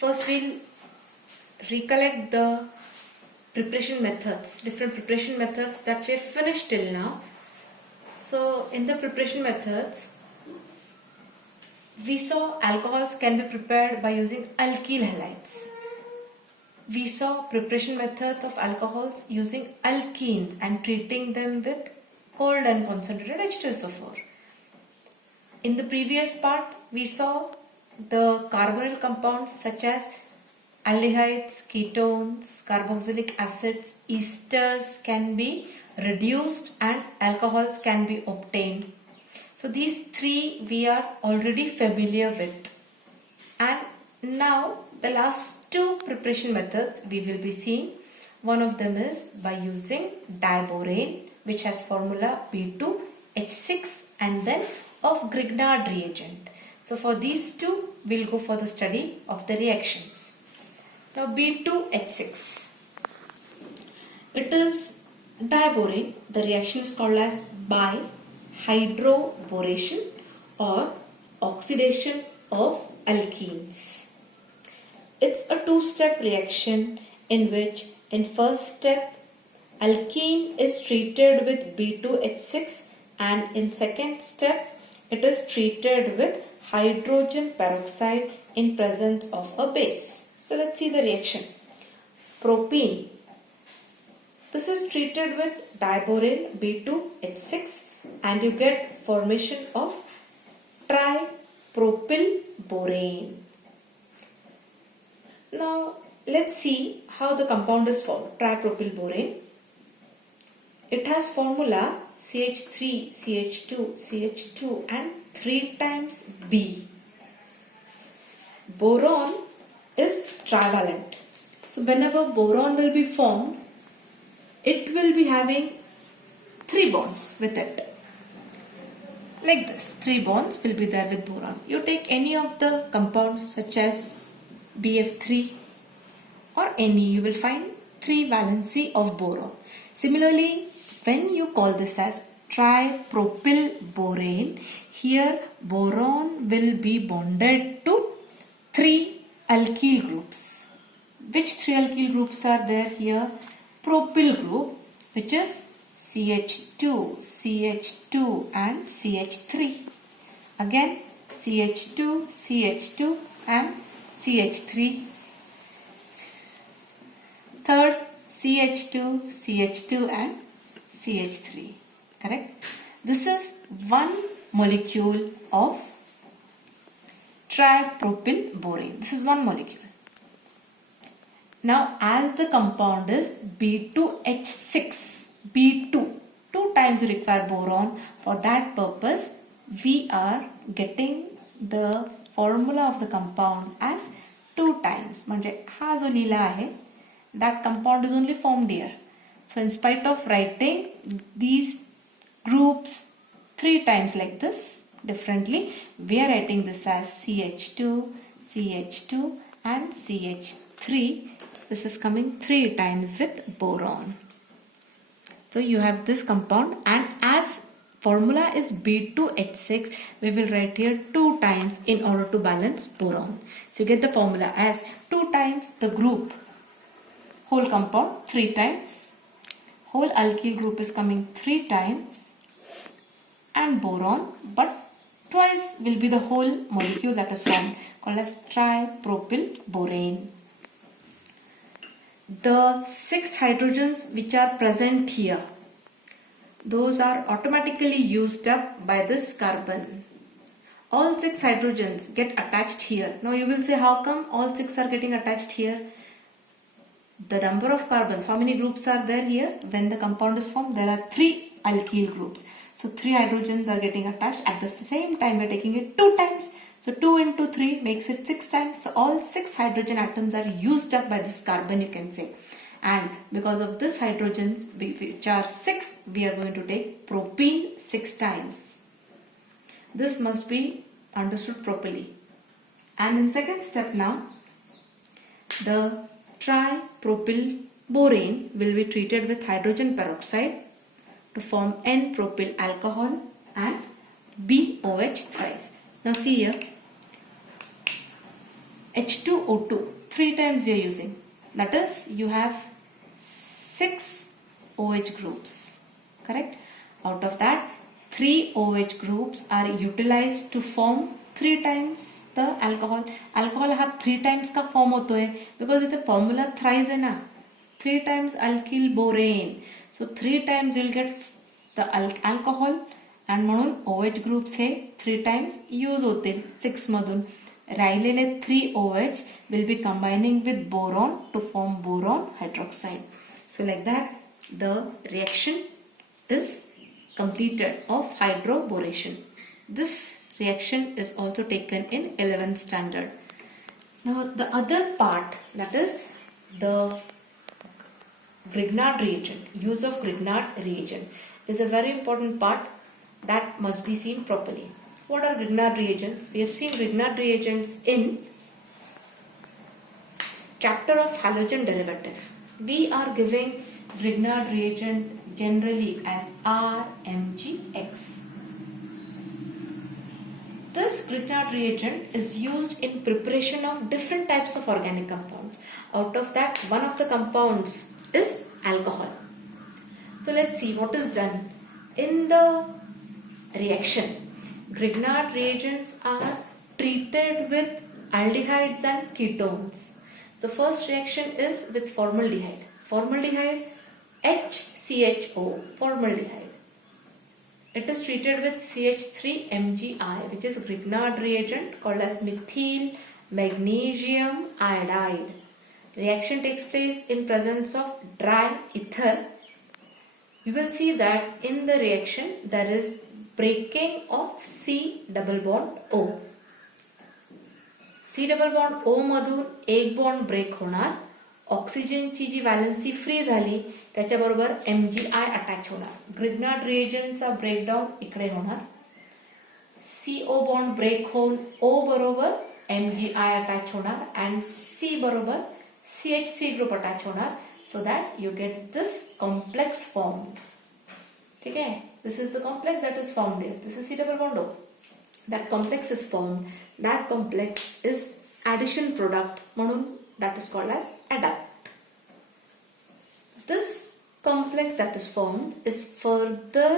First we'll recollect the preparation methods, different preparation methods that we have finished till now. So in the preparation methods, we saw alcohols can be prepared by using alkyl halides. We saw preparation methods of alcohols using alkenes and treating them with cold and concentrated H2SO4. In the previous part, we saw the carbonyl compounds such as aldehydes, ketones, carboxylic acids, esters can be reduced and alcohols can be obtained. So these three we are already familiar with. And now the last two preparation methods we will be seeing. One of them is by using diborane, which has formula B2H6 and then of Grignard reagent. So for these two we'll go for the study of the reactions. Now B2H6. It is diborane. The reaction is called as bihydroboration or oxidation of alkenes. It's a two-step reaction in which in first step alkene is treated with B2H6 and in second step it is treated with hydrogen peroxide in presence of a base. So let's see the reaction. Propene. This is treated with diborane B2H6 and you get formation of tripropylborane. Now let's see how the compound is formed. Tripropylborane. It has formula CH3, CH2, CH2 and 3 times B. Boron is trivalent. So whenever boron will be formed, it will be having 3 bonds with it. Like this, 3 bonds will be there with boron. You take any of the compounds such as BF3 or any, you will find 3 valency of boron. Similarly, when you call this as tripropylborane, here boron will be bonded to 3 alkyl groups. Which 3 alkyl groups are there here? Propyl group, which is CH2, CH2 and CH3. Again CH2, CH2 and CH3. Third CH2, CH2 and CH3. Correct? This is one molecule of tripropylborane. This is one molecule. Now as the compound is B2H6, B2, 2 times you require boron. For that purpose we are getting the formula of the compound as 2 times. म्हणजे हा जो लिहिला आहे, that compound is only formed here. So in spite of writing these groups 3 times like this differently, we are writing this as CH2, CH2 and CH3. This is coming 3 times with boron. So you have this compound and as formula is B2H6, we will write here 2 times in order to balance boron. So you get the formula as 2 times the group, whole compound 3 times, whole alkyl group is coming 3 times and boron, but twice will be the whole molecule that is formed called as tripropylborane. The 6 hydrogens which are present here, those are automatically used up by this carbon. All 6 hydrogens get attached here. Now you will say, how come all 6 are getting attached here? The number of carbons, how many groups are there here? When the compound is formed, there are 3 alkyl groups. So 3 hydrogens are getting attached. At the same time, we are taking it 2 times. So 2 into 3 makes it 6 times. So all 6 hydrogen atoms are used up by this carbon, you can say. And because of this hydrogens, which are 6, we are going to take propene 6 times. This must be understood properly. And in second step now, the tripropylborane will be treated with hydrogen peroxide to form N-propyl alcohol and BOH thrice. Now see here, H2O2, 3 times we are using. That is, you have 6 OH groups, correct? Out of that, 3 OH groups are utilized to form 3 times the alcohol. Alcohol हा 3 times का form होतोय because इथे formula thrice है ना. 3 times alkyl borane. So 3 times you will get the alcohol and म्हणून OH groups हे 3 times use होतील 6 मधून. राहिलेले 3 OH will be combining with boron to form boron hydroxide. So like that the reaction is completed of hydroboration. This reaction is also taken in 11th standard. Now the other part, that is the Grignard reagent, use of Grignard reagent is a very important part that must be seen properly. What are Grignard reagents? We have seen Grignard reagents in chapter of halogen derivative. We are giving Grignard reagent generally as RMgX. This Grignard reagent is used in preparation of different types of organic compounds. Out of that, one of the compounds is alcohol. So let's see what is done in the reaction. Grignard reagents are treated with aldehydes and ketones. The first reaction is with formaldehyde. Formaldehyde, HCHO, formaldehyde. It is treated with CH3MgI, which is Grignard reagent called as methyl magnesium iodide. Reaction takes place in presence of dry ether. You will see that in the reaction there is breaking of C double bond O. C double bond O मधून एक bond break होणार. ऑक्सिजनची जी वॅलन्सी free झाली त्याच्याबरोबर MgI attach होणार. Grignard रिएजंटचा breakdown इकडे होणार. CO bond break होऊन O बरोबर MgI अटॅच होणार and C बरोबर CH3 ग्रुप अटॅच होणार. So that you get this complex formed. ठीक है? This is the complex that is formed here. This is C double bond O. That complex is formed. That complex is addition product. म्हणून that is called as adduct. This complex that is formed is further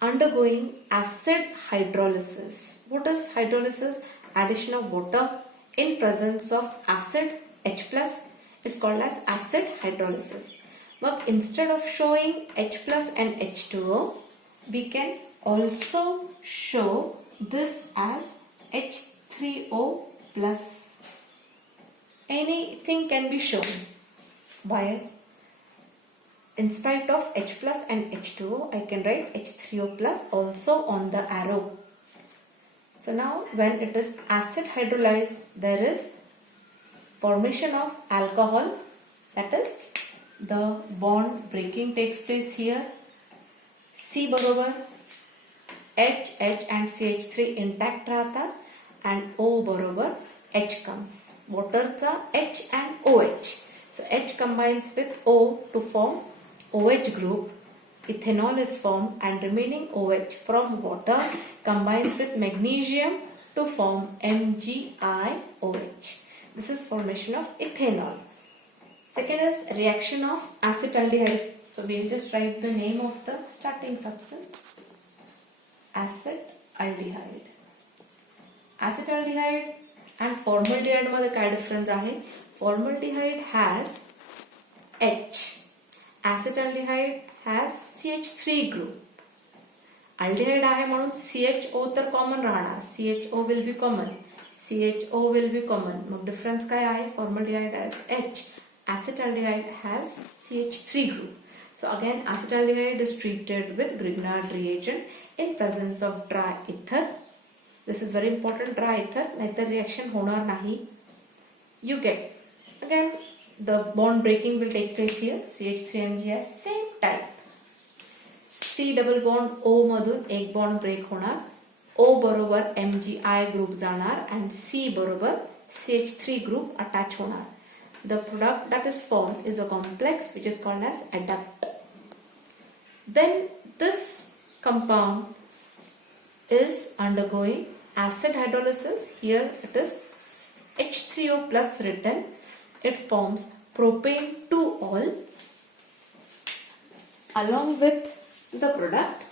undergoing acid hydrolysis. What is hydrolysis? Addition of water in presence of acid H plus is called as acid hydrolysis. But instead of showing H plus and H2O, we can also show this as H3O plus. Anything can be shown. Why? In spite of H plus and H2O, I can write H3O plus also on the arrow. So now when it is acid hydrolyzed, there is formation of alcohol, that is the bond breaking takes place here. C बरोबर H and CH3 intact राहतात and O बरोबर H comes. Waterचा H and OH. So H combines with O to form OH group. Ethanol is formed and remaining OH from water combines with magnesium to form MgIOH. This is formation of ethanol. Second is reaction of acetaldehyde. So we will just write the name of the starting substance. Acetaldehyde. Acetaldehyde and formaldehyde मध्ये काय difference आहे? Formaldehyde has H. Acetaldehyde has CH3 group. Aldehyde आहे म्हणून CHO तर common राहणार. CHO will be common. CHO will be common. Mug difference काय आहे? Formaldehyde has H. Acetaldehyde has CH3 group. So again acetaldehyde is treated with Grignard reagent in presence of dry ether. This is very important, dry ether, nahitar reaction होणार नाही. You get again the bond breaking will take place here. CH3MgI same type. C double bond O मधून एक bond break होणार. O बरोबर MgI group जाणार and C बरोबर CH3 group attach होणार. The product that is formed is a complex which is called as adduct. Then this compound is undergoing acid hydrolysis. Here it is H3O plus written, it forms propane 2-ol along with the product.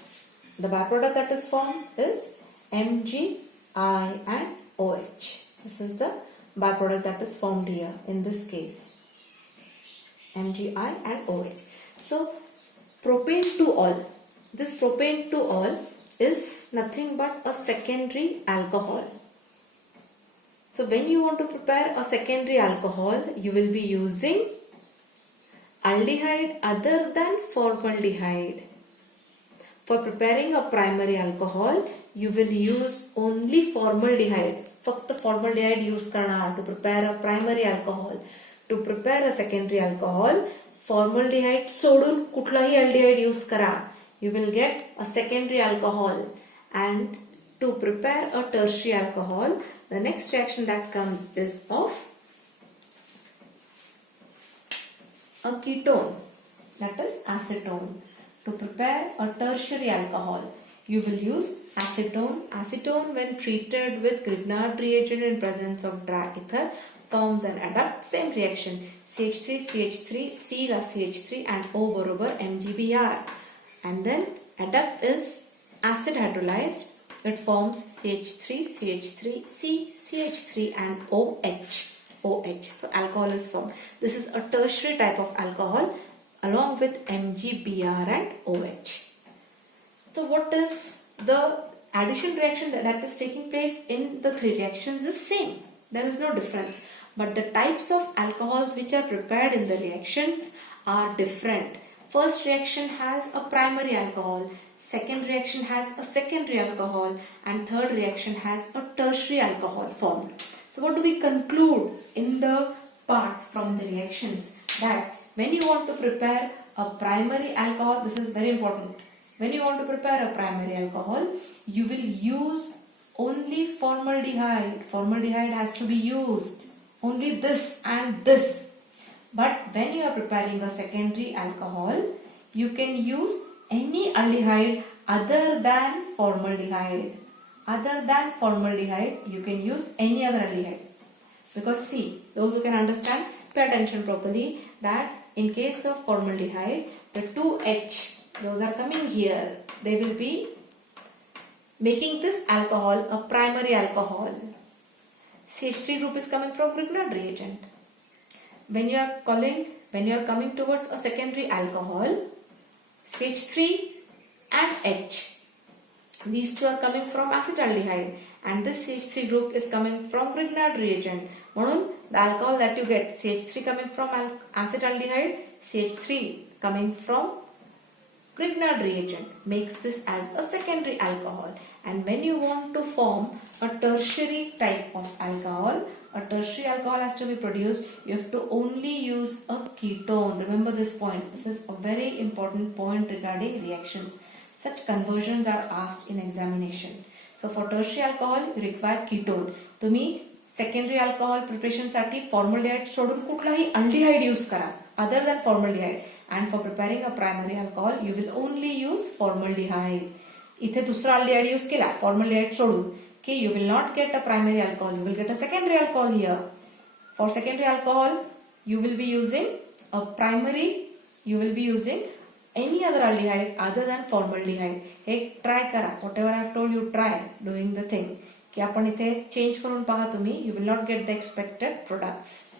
The byproduct that is formed is Mg, I and OH. This is the byproduct that is formed here in this case. MgI and OH. So propane 2-ol. This propane 2-ol is nothing but a secondary alcohol. So when you want to prepare a secondary alcohol, you will be using aldehyde other than formaldehyde. For preparing a primary alcohol, you will use only formaldehyde. फक्त formaldehyde use करणार to prepare a primary alcohol. To prepare a secondary alcohol, formaldehyde सोडून कुठलाही aldehyde use करा. You will get a secondary alcohol. And to prepare a tertiary alcohol, the next reaction that comes is of a ketone, that is acetone. To prepare a tertiary alcohol, you will use acetone. Acetone, when treated with Grignard reagent in presence of dry ether, forms an adduct. Same reaction, CH3, CH3, C la CH3 and O बरोबर MgBr. And then adduct is acid hydrolyzed. It forms CH3, CH3, C, CH3 and OH. OH. So alcohol is formed. This is a tertiary type of alcohol along with MgBr and OH. So what is the addition reaction that is taking place in the three reactions is same. There is no difference. But the types of alcohols which are prepared in the reactions are different. First reaction has a primary alcohol, second reaction has a secondary alcohol and third reaction has a tertiary alcohol formed. So what do we conclude in the part from the reactions? That when you want to prepare a primary alcohol, this is very important. When you want to prepare a primary alcohol, you will use only formaldehyde. Formaldehyde has to be used. Only this and this. But when you are preparing a secondary alcohol, you can use any aldehyde other than formaldehyde. Other than formaldehyde, you can use any other aldehyde. Because see, those who can understand, pay attention properly that in case of formaldehyde, the 2H, those are coming here. They will be making this alcohol a primary alcohol. CH3 group is coming from Grignard reagent. When you are coming towards a secondary alcohol, CH3 and H, these two are coming from acetaldehyde and this CH3 group is coming from Grignard reagent. म्हणून the alcohol that you get, CH3 coming from acetaldehyde, CH3 coming from Grignard reagent, makes this as a secondary alcohol. And when you want to form a tertiary type of alcohol, a tertiary alcohol has to be produced, you have to only use a ketone. Remember this point. This is a very important point regarding reactions. Such conversions are asked in examination. So for tertiary alcohol, you require ketone. तुम्ही secondary alcohol preparation साठी formaldehyde सोडून कुठलाही aldehyde use करा other than formaldehyde. And for preparing a primary alcohol, you will only use formaldehyde. इथे दुसरा aldehyde use केला formaldehyde सोडून. Okay, you will not get a primary alcohol, you will get a secondary alcohol here. For secondary alcohol, you will be using a primary, you will be using any other aldehyde other than formaldehyde. Hey, try kara. Whatever I have told you, try doing the thing. की आपण इथे change करून पहा तुम्ही, you will not get the expected products.